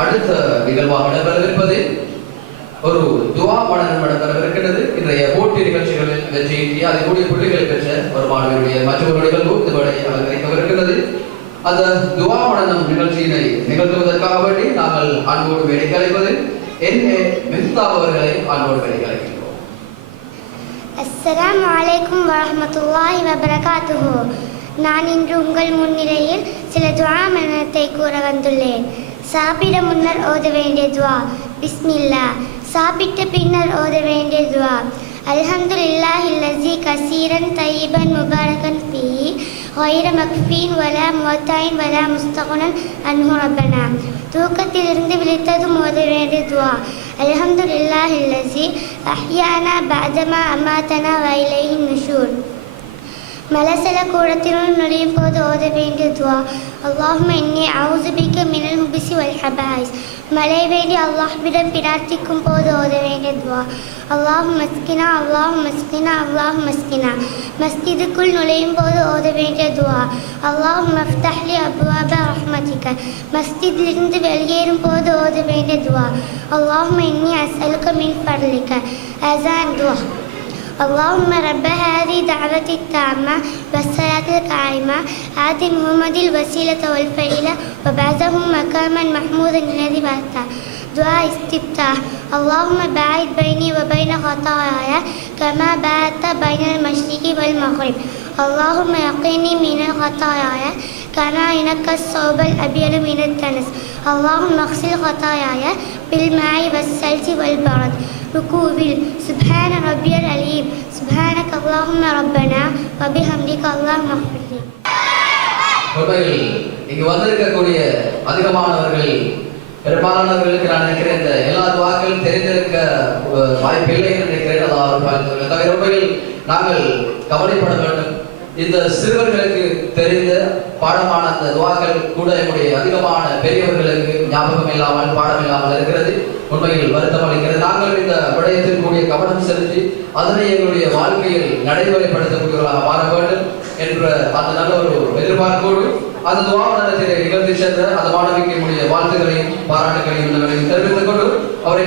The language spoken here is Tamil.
அடுத்த நிகழ்வாக நடைபெறவிருப்பது ஒரு துவா பாடல் நடைபெறவிருக்கிறது. இன்றைய போட்டி நிகழ்ச்சிகளில் வெற்றியீட்டி அதிகூடிய புள்ளிகளை பெற்ற ஒரு மாணவருடைய மற்றொரு நிகழ்வு இதுவரை அலங்கரிக்கவிருக்கிறது. அந்த துவா பாடலும் நிகழ்ச்சியினை நிகழ்த்துவதற்காக வேண்டி நாங்கள் அன்போடு வேடிக்கை அழைப்பது என்.ஏ. மிஃப்தாஹ் அவர்களை அன்போடு வேடிக்கை அழைக்கின்றோம். அஸ்ஸலாமு அலைக்கும் வரஹ்மத்துல்லாஹி வபரகாத்துஹு. நான் இன்று உங்கள் முன்னிலையில் சில துஆ மரணத்தை கூற வந்துள்ளேன். சாப்பிட முன்னர் ஓத வேண்டிய துஆ பிஸ்மில்லா. சாப்பிட்ட பின்னர் ஓத வேண்டிய துஆ அல்ஹம்துலில்லாஹில்லஸீ கஸீரன் தய்யிபன் முபாரகன் ஃபீஹி غير مكفين ولا موتين ولا مستغنى عنه ربنا. தூக்கத்திலிருந்து விழித்ததும் ஓத வேண்டிய துஆ அல்ஹம்துலில்லாஹில்லஸீ அஹ்யானா பஅதமா அமாதனா வ இலைஹி நுஷூர். மலசல கூடத்தினுள் நுழையும் போது ஓத வேண்டிய துஆ அல்லாஹும்ம இன்னி அஊது பிக்க மினல் ஹுபுஸி வல் ஹபாயிஸ். மழை வேண்டி அல்லாஹ்விடம் பிரார்த்திக்கும் போது ஓத வேண்டிய துஆ அல்லாஹும்ம மஸ்கினா அல்லாஹும்ம மஸ்கினா அல்லாஹும்ம மஸ்கினா. மஸ்ஜிதுக்குள் நுழையும் போது ஓத வேண்டிய துஆ அல்லாஹும்ம ஃப்தஹ் லி அப்வாப ரஹ்மதிக. மஸ்ஜிதிலிருந்து வெளியேறும் போது ஓத வேண்டிய துஆ அல்லாஹும்ம இன்னி அஸ்அலுக மின் ஃபர்லிக. அஸான் துஆ اللهم رب هذه دعوة التامة والصلاة القائمة آت محمد الوسيلة والفضيلة وابعثه مقاما محمودا الذي وعدته. دعاء استفتاح اللهم باعد بيني وبين خطاياي كما باعدت بين المشرق والمغرب. اللهم يقني من خطاياي كما ينقى الثوب الأبيض من الدنس. اللهم اغسل خطاياي بالماء والثلج والبرد. ركوبيل سبحان ربي العليم سبحانك اللهم ربنا وبحمدك اللهم اغفر لي. உண்மையில் இங்கு வந்திருக்கக்கூடிய அதிகமானவர்கள் பெரும்பாலானவர்களுக்கு நான் நினைக்கிறேன் இந்த எல்லா துவாக்களும் தெரிந்திருக்க வாய்ப்பில்லை என்று நினைக்கிறேன். அதாவது தவிர உண்மையில் நாங்கள் கவலைப்பட வேண்டும். இந்த சிறுவர்களுக்கு தெரிந்த பாடமான அந்த துவாக்கள் கூட என்னுடைய அதிகமான பெரியவர்களுக்கு ஞாபகம் இல்லாமல் பாடம் இல்லாமல் இருக்கிறது. உண்மையில் வருத்தம் அளிக்கிறது. நாங்கள் இந்த விடயத்தில் கூடிய கவனம் செலுத்தி அதனை எங்களுடைய வாழ்க்கையில் நடைமுறைப்படுத்தக்கூடியவர்களாக மாற வேண்டும் என்ற அந்த நல்ல ஒரு எதிர்பார்ப்போடு அந்த துவாவனத்தில் நிகழ்த்தி சென்ற அந்த மாணவிக்கு வாழ்த்துக்களையும் பாராட்டுகளையும் தெரிவித்துக் கொண்டு அவரை